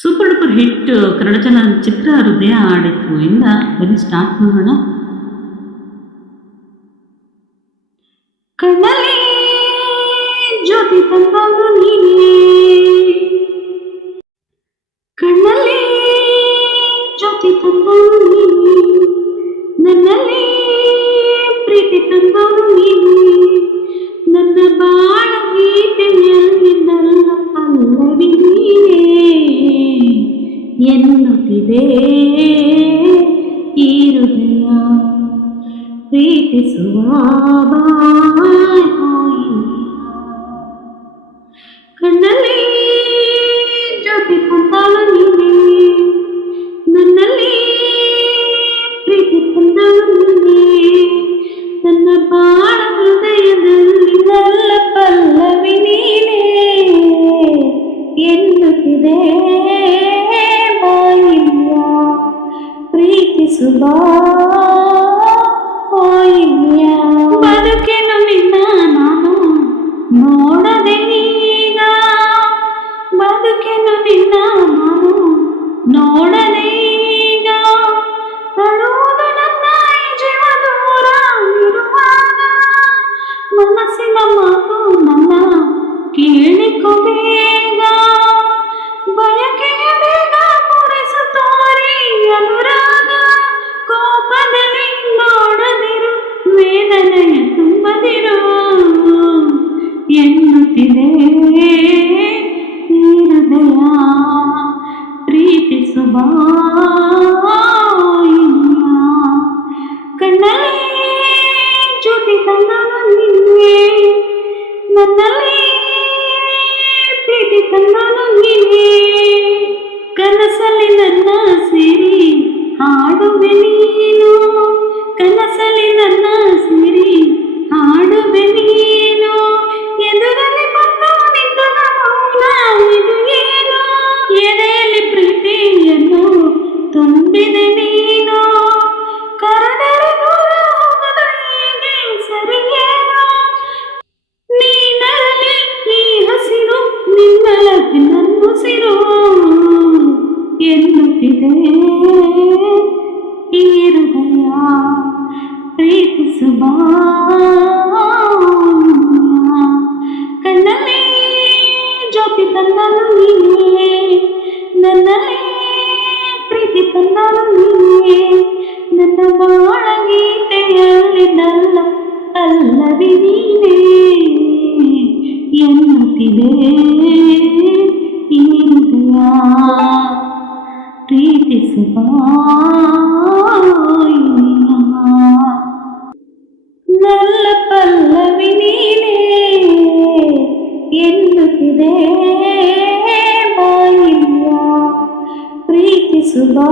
Super duper hit Kannada ಚಲನಚಿತ್ರ ಹೃದಯ ಆಡಿತು ಇಂದ ಬನ್ನಿ ಸ್ಟಾರ್ಟ್ ಮಾಡೋಣ ಕಣ್ಣಲ್ಲಿ ಜ್ಯೋತಿ ತಂದವರು ನೀನೇ ಕಣ್ಣಲ್ಲಿ ಜ್ಯೋತಿ ತಂದವರು ನೀನೇ ನನ್ನಲ್ಲಿ ಪ್ರೀತಿ ತಂದವರು ನೀನೇ ಎನ್ನುತ್ತಿದೆ. ಈ ಹೃದಯ ಪ್ರೀತಿಸುವ ಪ್ರೀತಿಸುವ ಬಾಯಿಲ್ಲ ಬದುಕೆನು ನಿನ್ನ ನಾನು ನೋಡದೆ ಈಗ ಬದುಕೆನು ನಿನ್ನ ನಾನು ನೋಡದೆ ಈಗ ಅಳುವುದು ನನ್ನ ಈ ಜೀವ ದೂರ ಇರುವಾಗ ಮನಸ್ಸಿನ ಮಾತು ನನ್ನ ಕೇಳಿಕೊ ಕಣ್ಣಲ್ಲಿ ಜ್ಯೋತಿ ತಂದನು ನಿನ್ನೆ ನನ್ನಲ್ಲಿ ಪ್ರೀತಿ ತಂದನು ನೀನೇ ಕನಸಲ್ಲಿ ನನ್ನ ಸೇರಿ ಹಾಡುವೆ ನೀನು ಕನಸಲ್ಲಿ ನನ್ನ ಸೇರಿ ಹಾಡುವೆ ನೀನು ಈ ಹೃದಯ ಪ್ರೀತಿಸುವ ಕಣ್ಣಲ್ಲಿ ಜ್ಯೋತಿ ತಂದನು ನೀನೇ ನನ್ನಲ್ಲಿ ಪ್ರೀತಿ ತಂದನು ನೀನೇ ನನ್ನ ಬಾಳ ಗೀತೆಯಲ್ಲಿ ನನ್ನ ಅಲ್ಲವಿ ನೀನೇ ಎನ್ನುತ್ತಿದೆ ಈ ಹೃದಯ ಪ್ರೀತಿಸುವ నల్ల పల్లవి నీనే ఎందుకిదే మాయ? ప్రీతి సుభా